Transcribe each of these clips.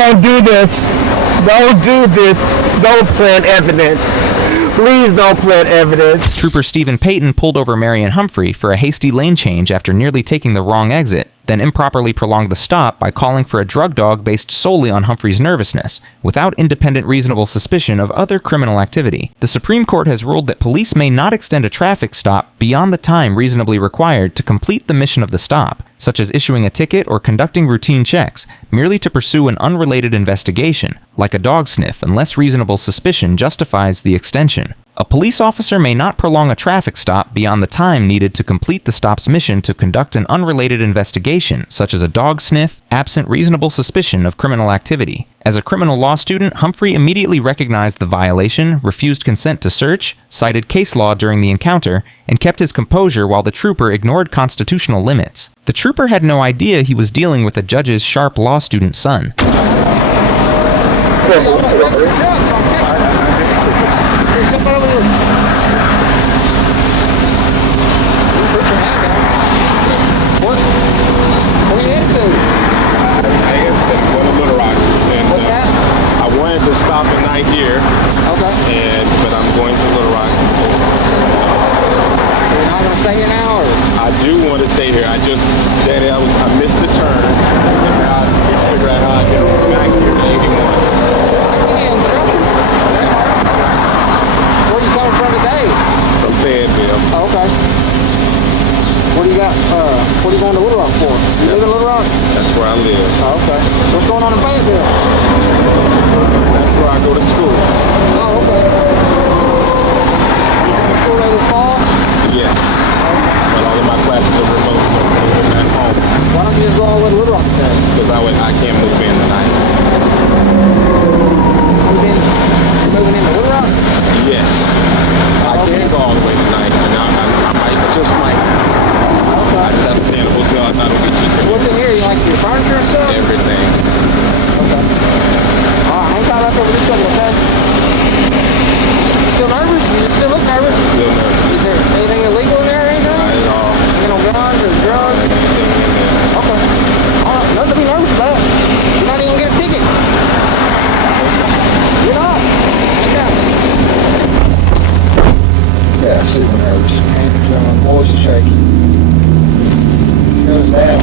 don't do this. Don't do this. Don't plant evidence. Please don't plant evidence. Trooper Stephen Payton pulled over Marion Humphrey for a hasty lane change after nearly taking the wrong exit, then improperly prolonged the stop by calling for a drug dog based solely on Humphrey's nervousness, without independent reasonable suspicion of other criminal activity. The Supreme Court has ruled that police may not extend a traffic stop beyond the time reasonably required to complete the mission of the stop, such as issuing a ticket or conducting routine checks, merely to pursue an unrelated investigation, like a dog sniff, unless reasonable suspicion justifies the extension. A police officer may not prolong a traffic stop beyond the time needed to complete the stop's mission to conduct an unrelated investigation, such as a dog sniff, absent reasonable suspicion of criminal activity. As a criminal law student, Humphrey immediately recognized the violation, refused consent to search, cited case law during the encounter, and kept his composure while the trooper ignored constitutional limits. The trooper had no idea he was dealing with a judge's sharp law student son. To stop at night here. Okay. But I'm going to Little Rock. You're not going to stay here now, or? I do want to stay here. Daddy, I missed the turn, and now I need to figure out how I get back here to 81. I can give you instructions. Where are you coming from today? From Fayetteville. Oh, okay. What do you got? What are you going to Little Rock for? You live in Little Rock? That's where I live. Oh, okay. What's going on in Fayetteville? That's where I go to school. Oh, okay. You going to school there this fall? Yes. But all of my classes are remote, so I'm moving back home. Why don't you just go all the way to Little Rock today? Because I can't move in tonight. You're moving into Little Rock? Yes. I can go all the way tonight, and I might. Okay. I just have to pay in a hotel. I thought it would be cheaper. What's in here? You like your furniture and stuff? Everything. Okay. Alright, hang tight right there with this second, okay? You still nervous? You still look nervous? Still nervous. Is there anything illegal in there or anything? Not at all. You no guns or drugs? Anything in there. Okay. Alright, nothing to be nervous about. You're not even gonna get a ticket. You're not. Okay. Yeah, super nervous. My voice is shaky. It goes down. I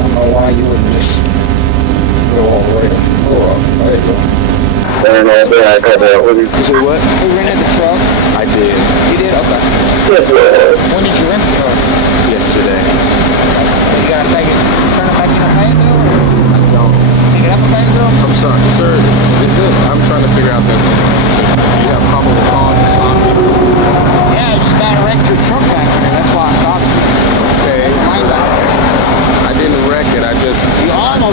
don't know why you wouldn't just go all the way to Little Rock. There you go. You say what? You rented the truck? I did. You did? Okay. When did you rent the truck? Yesterday. You gotta take it, turn it back into Fayetteville? I don't. Pick it up in Fayetteville? I'm sorry, sir. I'm trying to figure out that you have probable cause to stop me. Yeah, you gotta wreck your truck back there. That's why I stopped you. Okay. I didn't wreck it. I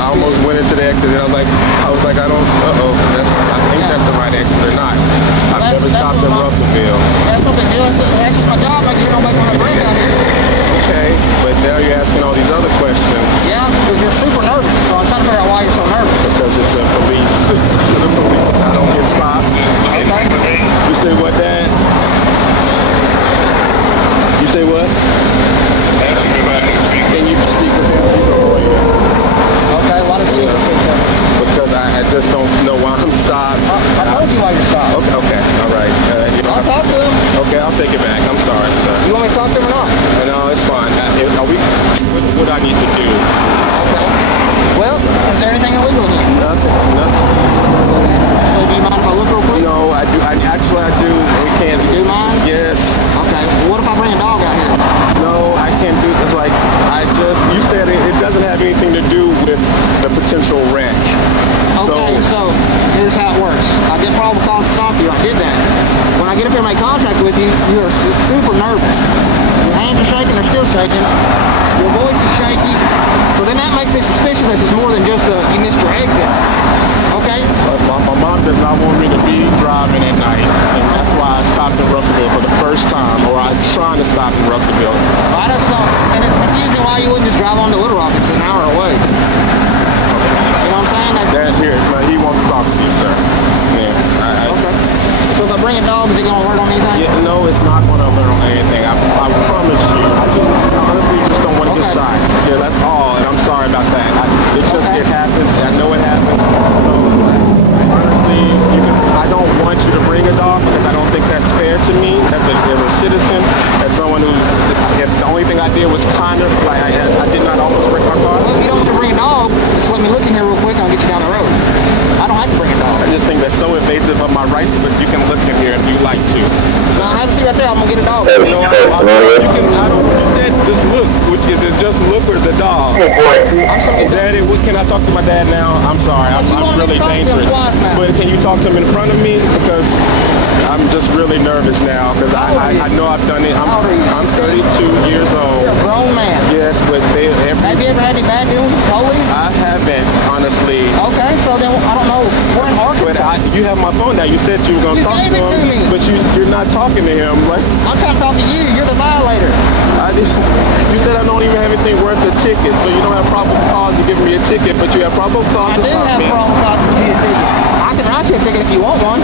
almost went into the exit, and I was like, I think that's the right exit or not. I've never stopped in Russellville. That's no big deal. That's just my job. Make sure nobody want to break out here. Okay, but now you're asking all these other questions. Yeah, because you're super nervous. So I'm trying to figure out why you're so nervous. Because it's a police. I don't get stopped. Okay. You say what, Dad? You say what? Can you speak with him? He's a lawyer. Okay, why does he need to speak to me? Because I just don't know why I'm stopped. I told you why you're stopped. Okay, all right. I'll talk to him. Okay, I'll take it back. I'm sorry, sir. You want me to talk to him or not? No, it's fine. What I need to do? Okay. Well, is there anything illegal in here? Nothing. So do you mind if I look real quick? No, I do. I do. We can't. You do mind? Yes. Okay. Well, what if I bring a dog out here? No, I can't do this. You said it doesn't have anything to do with the potential wreck. Okay, so here's how it works. I did probable cause to stop you. I did that. When I get up here and make contact with you, you are super nervous. Your hands are shaking, they're still shaking. Your voice is shaky. So then that makes me suspicious that it's more than just you missed your exit. Okay? My mom does not want me to be driving at night, and that's why I stopped in Russellville for the first time, or I'm trying to stop in Russellville. I just know, and it's confusing why you wouldn't just drive on to Little Rock. It's an hour away. You know what I'm saying? He wants to talk to you, sir. Yeah. Okay. So if I bring a dog, is it going to hurt on anything? Yeah, no, it's not going to hurt on anything. I promise you. I honestly just don't want to get shot. Yeah, that's all, and I'm sorry about that. It's just to me as a citizen, as someone who, if the only thing I did was kind of, like, I did not almost wreck my car. Well, if you don't have to bring a dog, just let me look in here real quick and I'll get you down the road. I don't have to bring a dog. I just think that's so invasive of my rights, but you can look in here if you like to. So I have a seat right there. I'm gonna get a dog. You know, you said just look, which is it just look or the dog? I'm sorry. Daddy, what can I talk to my dad now? I'm sorry, I'm really dangerous. But can you talk to him in front of me? Because I'm just really nervous now because I know I've done it. I'm 32 years old. You're a grown man. Yes, but Have you ever had any bad deals with police? I haven't, honestly. Okay, so then I don't know. We're in But Arkansas. you have my phone now. You said you were going to talk to gave it him, to me. but you're not talking to him. Like, I'm trying to talk to you. You're the violator. you said I don't even have anything worth a ticket, so you don't have probable cause to give me a ticket, but you have probable cause I to do stop have me. probable cause to give you a ticket. I can write you a ticket if you want one.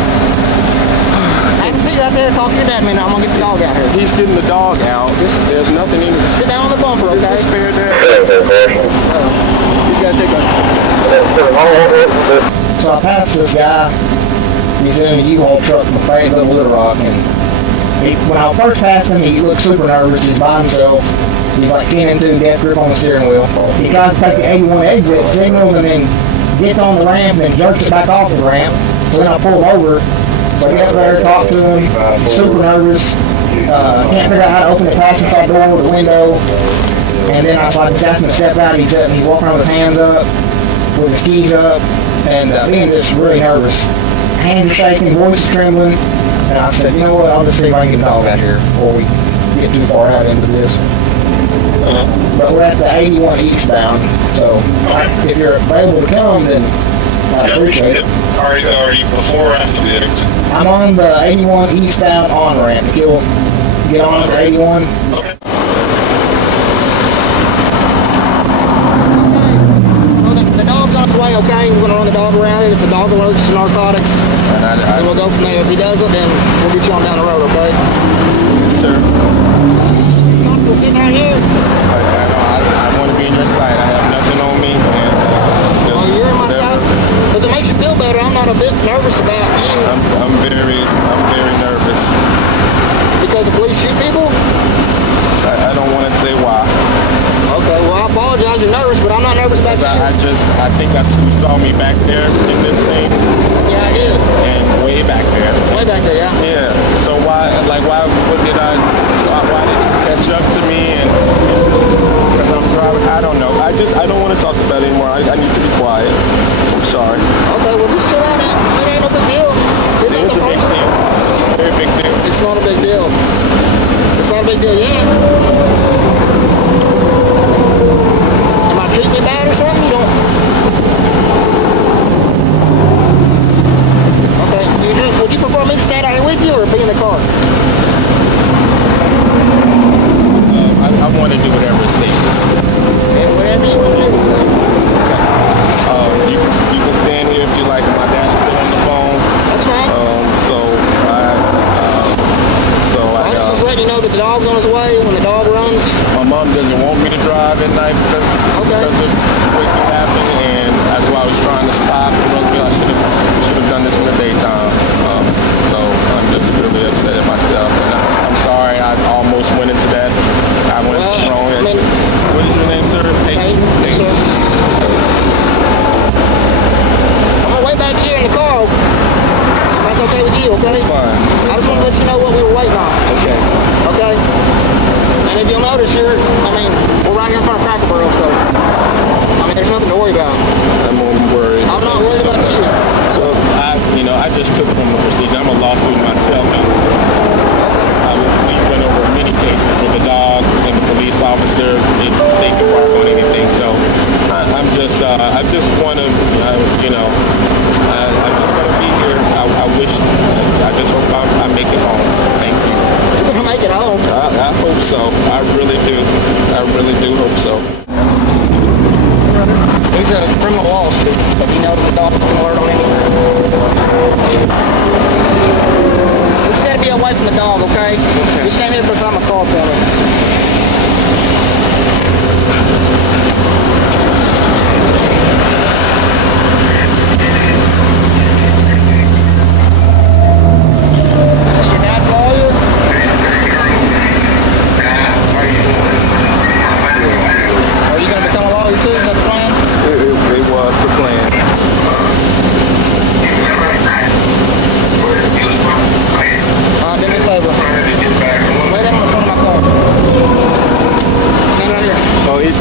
I can sit right there and talk to your dad a minute. I'm gonna get the dog out here. He's getting the dog out. There's nothing in. Sit down on the bumper, okay? Just spare that. He's got to take a. So I passed this guy. He's in a U-Haul truck from Fayetteville, Little Rock, and when I first passed him, he looked super nervous. He's by himself. He's like 10 and 2, death grip on the steering wheel. He tries to take the 81 exit, signals, and then gets on the ramp and then jerks it back off the ramp. So then I pull him over. So I get up there, talk to him. He's super nervous. Can't figure out how to open the passenger side door or the window. And then I just asked him to step out. He's walking around with his hands up, with his keys up, and being just really nervous. Hands are shaking, voice is trembling. And I said, you know what, I'll just see if I can get a dog out here before we get too far out into this. But we're at the 81 eastbound, so if you're available to come, then I'd appreciate it. Are you before or after the exit? I'm on the 81 eastbound on-ramp. If you'll get on to 81. Okay. The dog's on his way, okay? We're going to run the dog around it. If the dog allergic to narcotics, then we'll go from there. If he doesn't, then we'll get you on down the road, okay? Sir. We'll sit right here. I want to be in your sight. I have nothing on me. And, Oh, you're in my side? If it makes you feel better, I'm not a bit nervous about you. I'm very nervous. Because the police shoot people? I don't want to say why. Okay, well, I apologize. You're nervous, but I'm not nervous about you. I think you saw me back there in this thing. Yeah, I did. And way back there. Way back there, yeah. Yeah. So why did you catch up to me? And because I'm driving, I don't know. I don't want to talk about it anymore. I need to be quiet. I'm sorry. Okay, well, just chill out, man. It ain't no big deal. It is a big deal. Very big deal. It's not a big deal. It's not a big deal yet. Am I treating you bad or something? You don't. Okay. Would you prefer me to stand out here with you or be in the car? I want to do whatever it says. Yeah, whatever you want to do. You can stand here if you like. My dad is still on the phone. That's fine. I just was letting you know that the dog's on his way. When the dog runs. My mom doesn't want me to drive at night because of what can happen, and that's why I was trying to stop. I should have done this in the daytime. So I'm just really upset at myself, and I'm sorry I almost went into that. I went into the wrong exit. What is your name, sir? Hayden. Sir. I'm gonna wait back here in the car. That's okay with you, okay? That's fine. I just want to let you know what we were waiting on. Okay. Okay? And if you'll notice, we're right here in front of Cracker Barrel, so, there's nothing to worry about. I'm worried. I'm not worried about you. So I just took from the procedure. I'm a law student myself, and we went over many cases with the dog and the police officer. They can bark on anything. So I just want to, I'm just going to be here. I just hope I make it home. Thank you. You're gonna make it home. I hope so. I really do. I really do hope so. He's a criminal lawsuit, but he knows the dog's gonna alert on anything. You just gotta be away from the dog, okay? You stand here beside my car for me. Is that your dad's lawyer?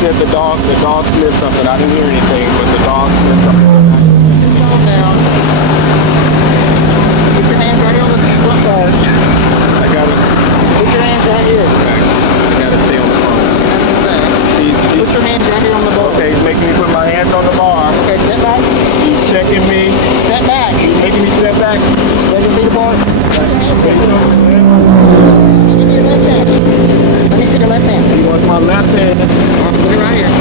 said the dog sniffed something. I didn't hear anything, but the dog sniffed something. Calm down. Put your hands right here on the front bar. I gotta Put your hands right here. stay on the phone. That's the thing. Put your hands right here on the bar. Okay, he's making me put my hands on the bar. Okay, step back. He's checking me. Step back. He's making me step back. Let your feet apart. Okay, Give me your left hand. Let me see the left hand. he wants my left hand. Put it right here.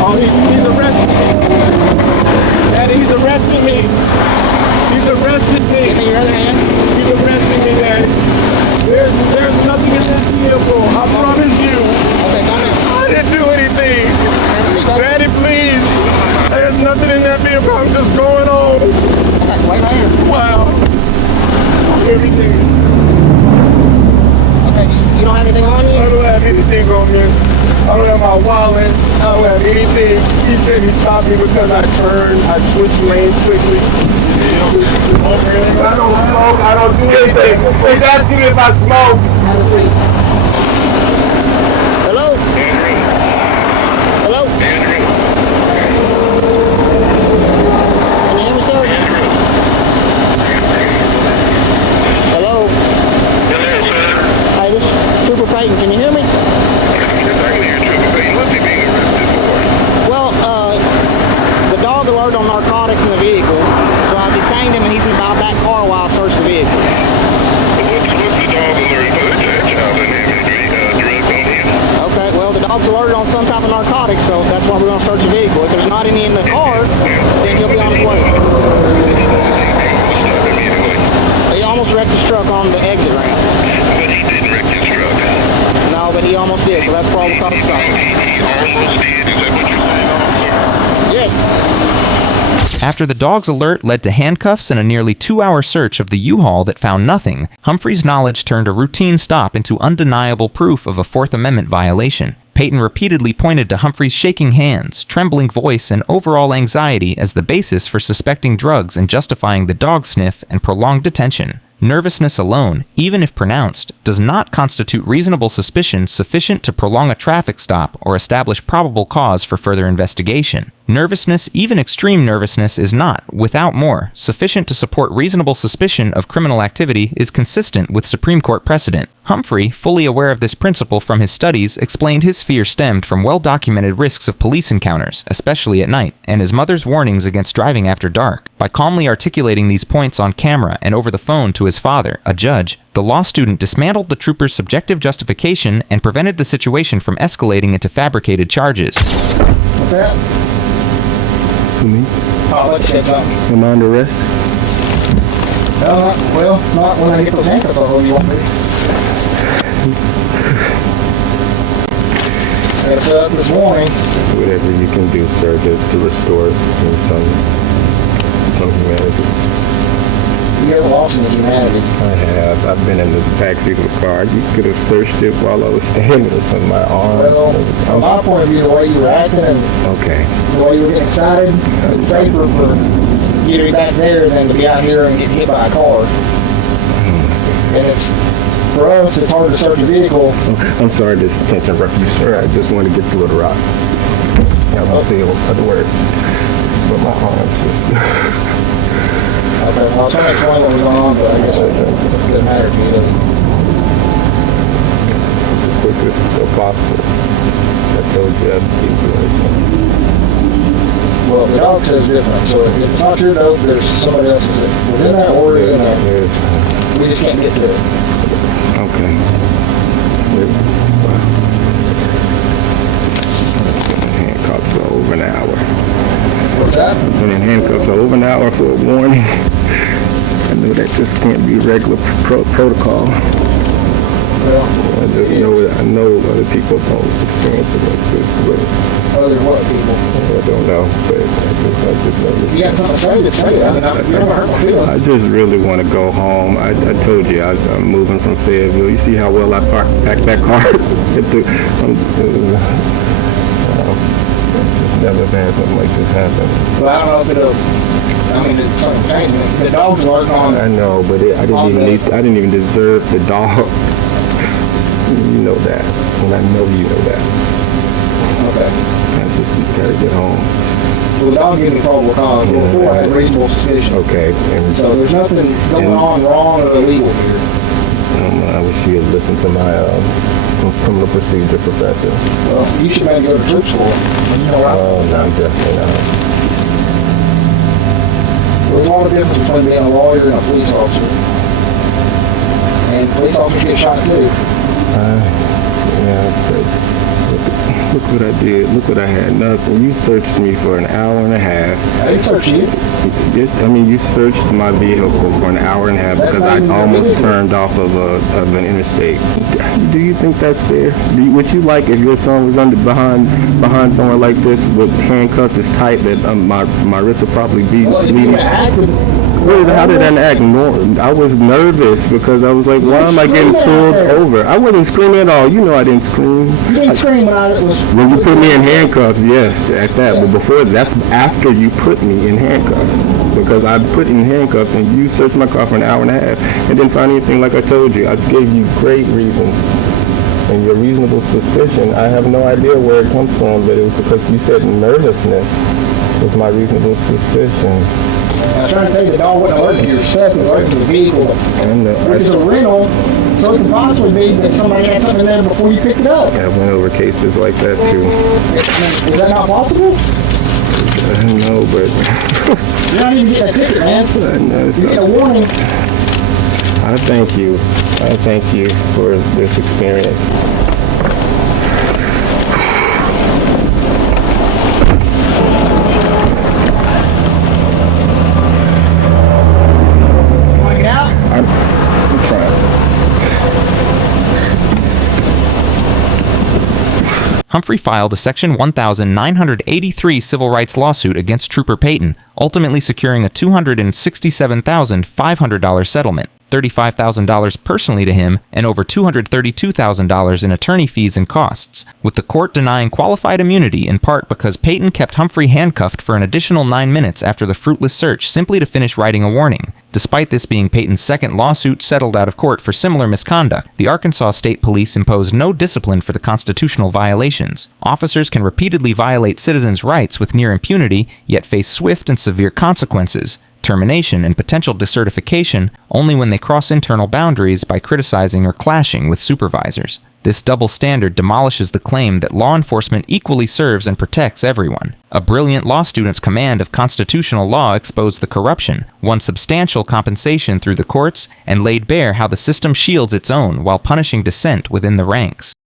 Oh, he's arresting me. Daddy, he's arresting me. He's arresting me. Give me your other hand. He's arresting me, Daddy. There's nothing in that vehicle. I promise you. Okay, calm down. I didn't do anything. Have a seat, bud. Daddy, please. There's nothing in that vehicle. I'm just going on. Okay, wait right here. Wow. Everything. Okay, you don't have anything on I you? don't have anything on me. I don't have my wallet. I don't have anything. He said he stopped me because I switched lanes quickly. I don't smoke. I don't do anything. He's asking me if I smoke. Have a seat. Hello? Hello? Can you hear me, sir? Hello? Hey, this is Trooper Payton. Can you hear me? Well, the dog alert on narcotics in the vehicle, so I detained him and he's in the back car while I searched the vehicle. Okay, well, the dog's alerted on some type of narcotics, so that's why we're going to search the vehicle. If there's not any in the car, then he'll be on his way. He almost wrecked his truck on the exit ramp. But he didn't wreck his truck. No, but he almost did, so that's probably cause of stop. He almost did. Is that what you're saying, officer? Yes. After the dog's alert led to handcuffs and a nearly 2-hour search of the U-Haul that found nothing, Humphrey's knowledge turned a routine stop into undeniable proof of a Fourth Amendment violation. Payton repeatedly pointed to Humphrey's shaking hands, trembling voice, and overall anxiety as the basis for suspecting drugs and justifying the dog sniff and prolonged detention. Nervousness alone, even if pronounced, does not constitute reasonable suspicion sufficient to prolong a traffic stop or establish probable cause for further investigation. Nervousness, even extreme nervousness, is not, without more, sufficient to support reasonable suspicion of criminal activity is consistent with Supreme Court precedent. Humphrey, fully aware of this principle from his studies, explained his fear stemmed from well-documented risks of police encounters, especially at night, and his mother's warnings against driving after dark. By calmly articulating these points on camera and over the phone to his father, a judge, the law student dismantled the trooper's subjective justification and prevented the situation from escalating into fabricated charges. What's that? Me? Oh, I said something. Am I under arrest? Not when I get those handcuffs off you want me. I got to fill up this morning. Whatever you can do, sir, to restore some humanity. You ever lost any humanity? I have. I've been in the backseat of the car. You could have searched it while I was standing with my arm. Well, from my point of view, the way you were acting and Okay. the way you were getting excited, it's safer for you to be back there than to be out here and get hit by a car. And it's, for us, it's hard to search a vehicle. I'm sorry to interrupt you, sir. I just want to get through the rock. I won't say other words. But my arm's just... Okay, well, I was trying to explain what was going on, but I guess it doesn't matter to me, does it? as quick as possible. I told you I'd be doing it. Well, the dog says different, so if it's not your dog, there's somebody else's that was in there or is in there. We just can't get to it. Okay. Wow. Handcuffs for over an hour. What's that? Been in handcuffs for over an hour for a warning. I know that just can't be regular protocol. Well, I know other people don't experience it like this, but other what people? I don't know. But I just know this. You got something to say, just say it. I mean, you never hurt my feelings. I just really want to go home. I told you I'm moving from Fayetteville. You see how well I packed that car? Never had something like this happen. Well, I don't know if it'll. I mean, it's something changing. The dog's working on. I know, but I didn't even deserve the dog. You know that, and I know you know that. Okay. gotta get home. Well, the dog gave me probable cause. Before I had reasonable suspicion. Okay, and So there's nothing going on wrong or illegal here. I wish you had listened to my criminal procedure professor. Well, you should maybe go to troop school. You know, No, definitely not. there's a lot of difference between being a lawyer and a police officer. And police officers get shot too. Yeah, but look what I did. Look what I had. Nothing. You searched me for an hour and a half. I didn't search you. You searched my vehicle for an hour and a half because I almost turned off of an interstate. Do you think that's fair? Would you like if your son was behind someone like this with handcuffs as tight that my wrist would probably be Well, if you bleeding? were acting, How did that act? No, I was nervous because I was like, why am I getting pulled over? I wasn't screaming at all. You know I didn't scream. you didn't scream when I was. When you put me in handcuffs, yes, at that. But before, that's after you put me in handcuffs. Because I put in handcuffs and you searched my car for an hour and a half and didn't find anything like I told you. I gave you great reasons. And your reasonable suspicion, I have no idea where it comes from, but it was because you said nervousness was my reasonable suspicion. I was trying to tell you the dog wasn't allergic to your stuff, it was allergic to the vehicle. Which is a rental, so it could possibly be that somebody had something in there before you picked it up. I went over cases like that too. Is that not possible? I don't know, but You're not even getting a ticket, man. I know You get a warning. I thank you. I thank you for this experience. You want to get out? I'm trying. Humphrey filed a Section 1983 civil rights lawsuit against Trooper Payton, ultimately securing a $267,500 settlement, $35,000 personally to him, and over $232,000 in attorney fees and costs, with the court denying qualified immunity in part because Payton kept Humphrey handcuffed for an additional 9 minutes after the fruitless search simply to finish writing a warning. Despite this being Payton's second lawsuit settled out of court for similar misconduct, the Arkansas State Police imposed no discipline for the constitutional violations. Officers can repeatedly violate citizens' rights with near impunity, yet face swift and severe consequences, termination, and potential decertification only when they cross internal boundaries by criticizing or clashing with supervisors. This double standard demolishes the claim that law enforcement equally serves and protects everyone. A brilliant law student's command of constitutional law exposed the corruption, won substantial compensation through the courts, and laid bare how the system shields its own while punishing dissent within the ranks.